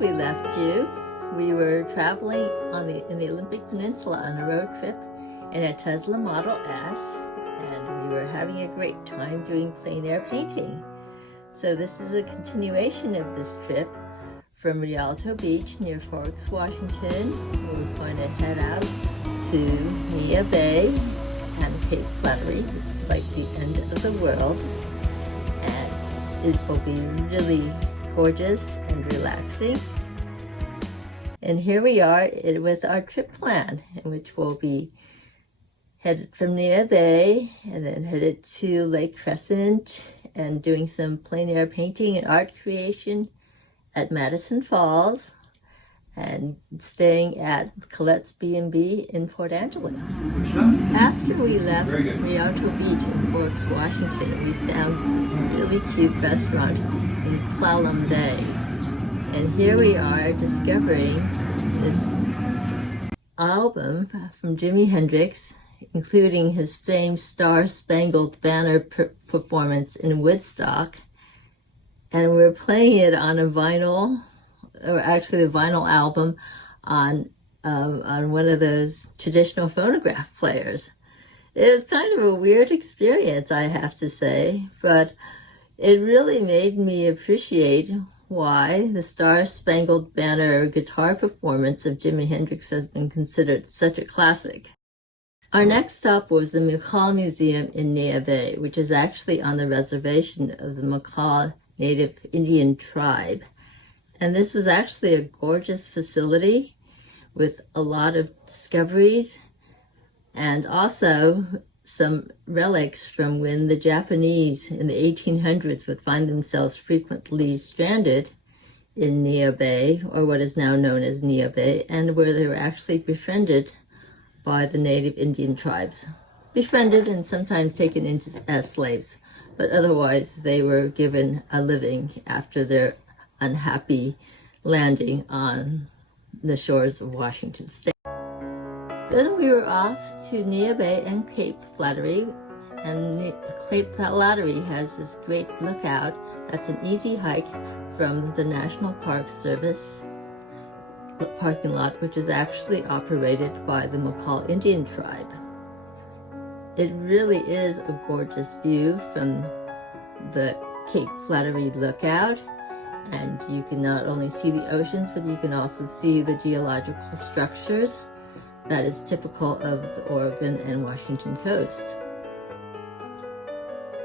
last we left you, we were traveling in the Olympic Peninsula on a road trip in a Tesla Model S, and we were having a great time doing plein air painting. So this is a continuation of this trip from Rialto Beach near Forks, Washington. We're going to head out to Neah Bay and Cape Flattery, which is like the end of the world, and it will be really gorgeous and relaxing. And here we are with our trip plan, in which we'll be headed from Neah Bay and then headed to Lake Crescent and doing some plein air painting and art creation at Madison Falls and staying at Colette's B&B in Port Angeles. After we left Rialto Beach in Forks, Washington, we found this really cute restaurant in Clallam Bay. And here we are discovering this album from Jimi Hendrix, including his famed Star-Spangled Banner performance in Woodstock. And we're playing it on a vinyl, or actually the vinyl album on one of those traditional phonograph players. It was kind of a weird experience, I have to say, but it really made me appreciate why the Star-Spangled Banner guitar performance of Jimi Hendrix has been considered such a classic. Our next stop was the Makah Museum in Neah Bay, which is actually on the reservation of the Makah Native Indian tribe. And this was actually a gorgeous facility with a lot of discoveries and also some relics from when the Japanese in the 1800s would find themselves frequently stranded in Neah Bay, or what is now known as Neah Bay, and where they were actually befriended by the native Indian tribes. Befriended and sometimes taken into as slaves, but otherwise they were given a living after their unhappy landing on the shores of Washington State. Then we were off to Neah Bay and Cape Flattery, and Cape Flattery has this great lookout. That's an easy hike from the National Park Service parking lot, which is actually operated by the Makah Indian tribe. It really is a gorgeous view from the Cape Flattery lookout, and you can not only see the oceans, but you can also see the geological structures that is typical of the Oregon and Washington coast.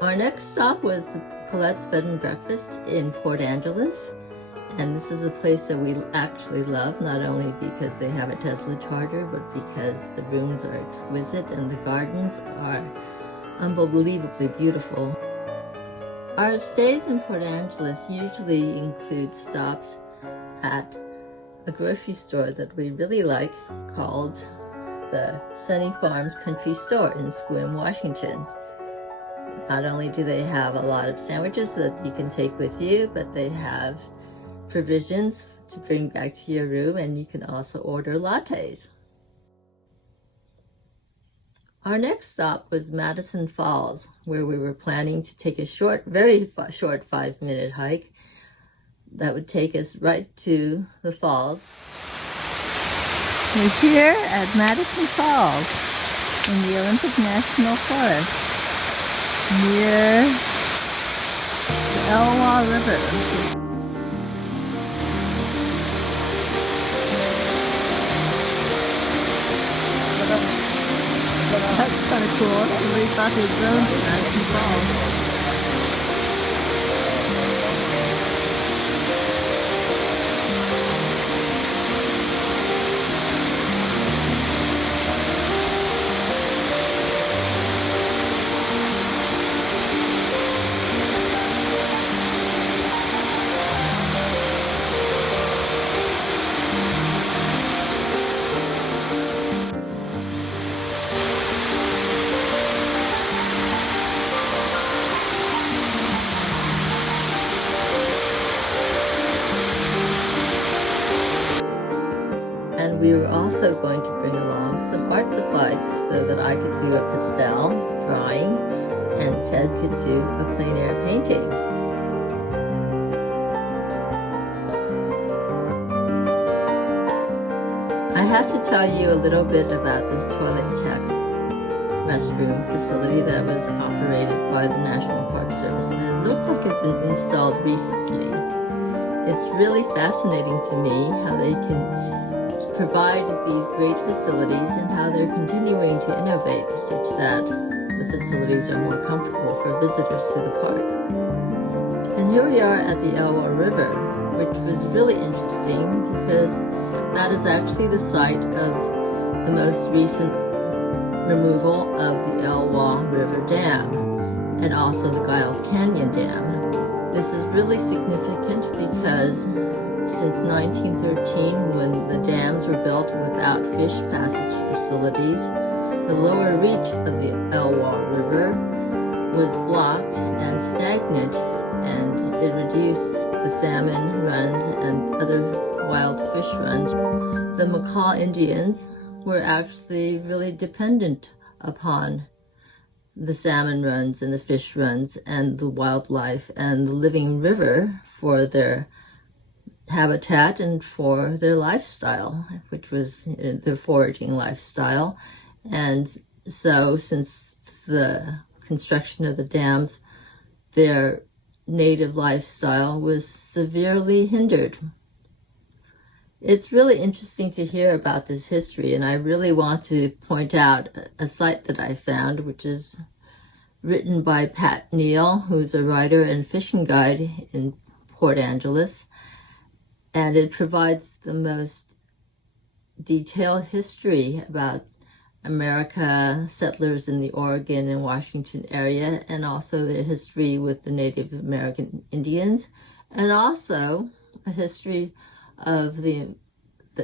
Our next stop was the Colette's Bed and Breakfast in Port Angeles, and this is a place that we actually love, not only because they have a Tesla charger, but because the rooms are exquisite and the gardens are unbelievably beautiful. Our stays in Port Angeles usually include stops at a grocery store that we really like called the Sunny Farms Country Store in Sequim, Washington. Not only do they have a lot of sandwiches that you can take with you, but they have provisions to bring back to your room, and you can also order lattes. Our next stop was Madison Falls, where we were planning to take a very short 5-minute hike that would take us right to the falls. We're here at Madison Falls in the Olympic National Forest near the Elwha River. That's kind of cool. Everybody thought they were drones at Madison Falls. And we were also going to bring along some art supplies so that I could do a pastel drawing and Ted could do a plein air painting. to tell you a little bit about this toilet tech restroom facility that was operated by the National Park Service, and it looked like it had been installed recently. It's really fascinating to me how they can provide these great facilities and how they're continuing to innovate such that the facilities are more comfortable for visitors to the park. And here we are at the Elwha River, which was really interesting because that is actually the site of the most recent removal of the Elwha River Dam and also the Giles Canyon Dam. This is really significant because since 1913, when the dams were built without fish passage facilities, the lower reach of the Elwha River was blocked and stagnant, and it reduced the salmon runs and other wild fish runs. The Makah Indians were actually really dependent upon the salmon runs and the fish runs and the wildlife and the living river for their habitat and for their lifestyle, which was their foraging lifestyle. And so since the construction of the dams, their native lifestyle was severely hindered. It's really interesting to hear about this history, and I really want to point out a site that I found, which is written by Pat Neal, who's a writer and fishing guide in Port Angeles, and it provides the most detailed history about America, settlers in the Oregon and Washington area, and also their history with the Native American Indians, and also a history of the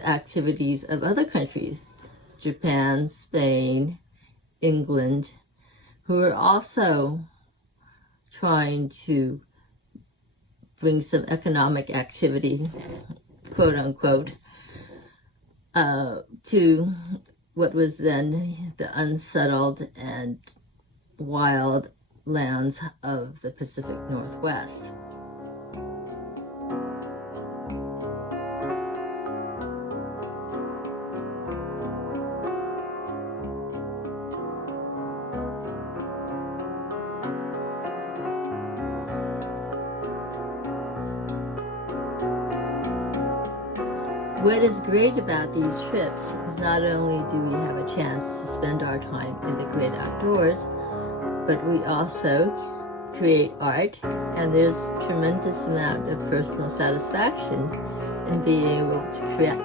activities of other countries, Japan, Spain, England, who are also trying to bring some economic activity, quote unquote, to what was then the unsettled and wild lands of the Pacific Northwest. What is great about these trips is not only do we have a chance to spend our time in the great outdoors, but we also create art, and there's a tremendous amount of personal satisfaction in being able to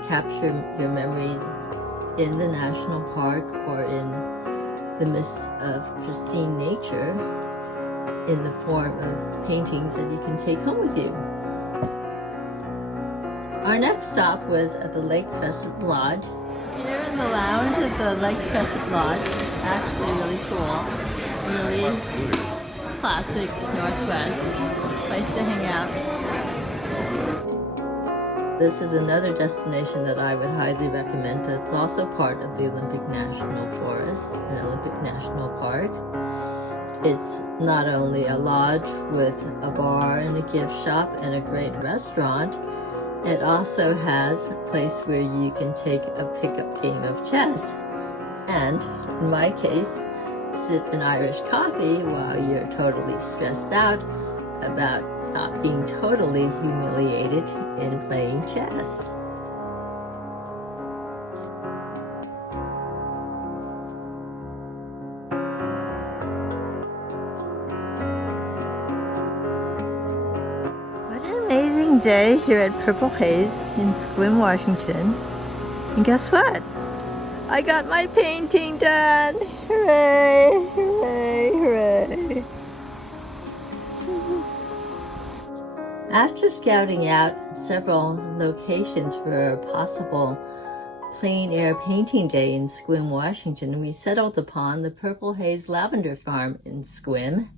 capture your memories in the national park or in the midst of pristine nature in the form of paintings that you can take home with you. Our next stop was at the Lake Crescent Lodge. Here in the lounge at the Lake Crescent Lodge, actually really cool, really classic Northwest place to hang out. This is another destination that I would highly recommend that's also part of the Olympic National Forest and Olympic National Park. It's not only a lodge with a bar and a gift shop and a great restaurant, it also has a place where you can take a pickup game of chess and, in my case, sip an Irish coffee while you're totally stressed out about not being totally humiliated in playing chess. Amazing day here at Purple Haze in Sequim, Washington. And guess what? I got my painting done! Hooray! Hooray! Hooray! After scouting out several locations for a possible plein-air painting day in Sequim, Washington, we settled upon the Purple Haze Lavender Farm in Sequim.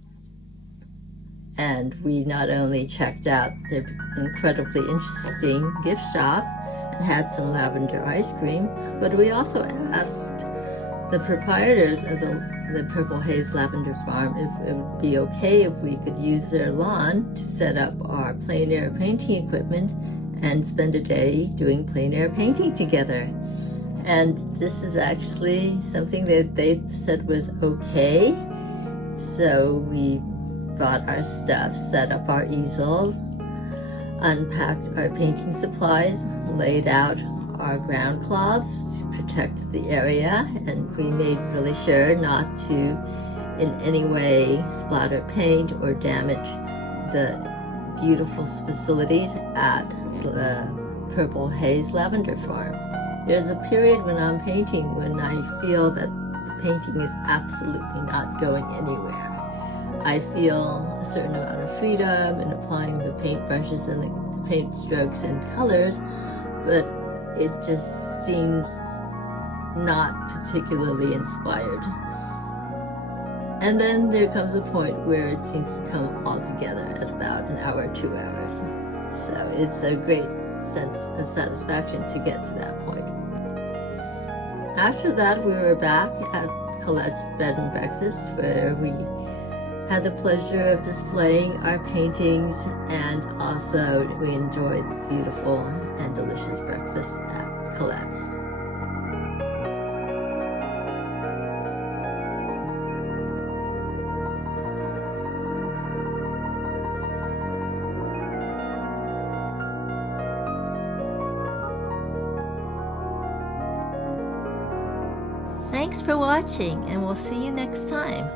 And we not only checked out their incredibly interesting gift shop and had some lavender ice cream, but we also asked the proprietors of the Purple Haze Lavender Farm if it would be okay if we could use their lawn to set up our plein-air painting equipment and spend a day doing plein-air painting together. And this is actually something that they said was okay. So we brought our stuff, set up our easels, unpacked our painting supplies, laid out our ground cloths to protect the area, and we made really sure not to in any way splatter paint or damage the beautiful facilities at the Purple Haze Lavender Farm. There's a period when I'm painting when I feel that the painting is absolutely not going anywhere. I feel a certain amount of freedom in applying the paintbrushes and the paint strokes and colors, but it just seems not particularly inspired. And then there comes a point where it seems to come all together at about an hour, 2 hours. So it's a great sense of satisfaction to get to that point. After that, we were back at Colette's Bed and Breakfast, where we had the pleasure of displaying our paintings, and also we enjoyed the beautiful and delicious breakfast at Colette's. Thanks for watching, and we'll see you next time.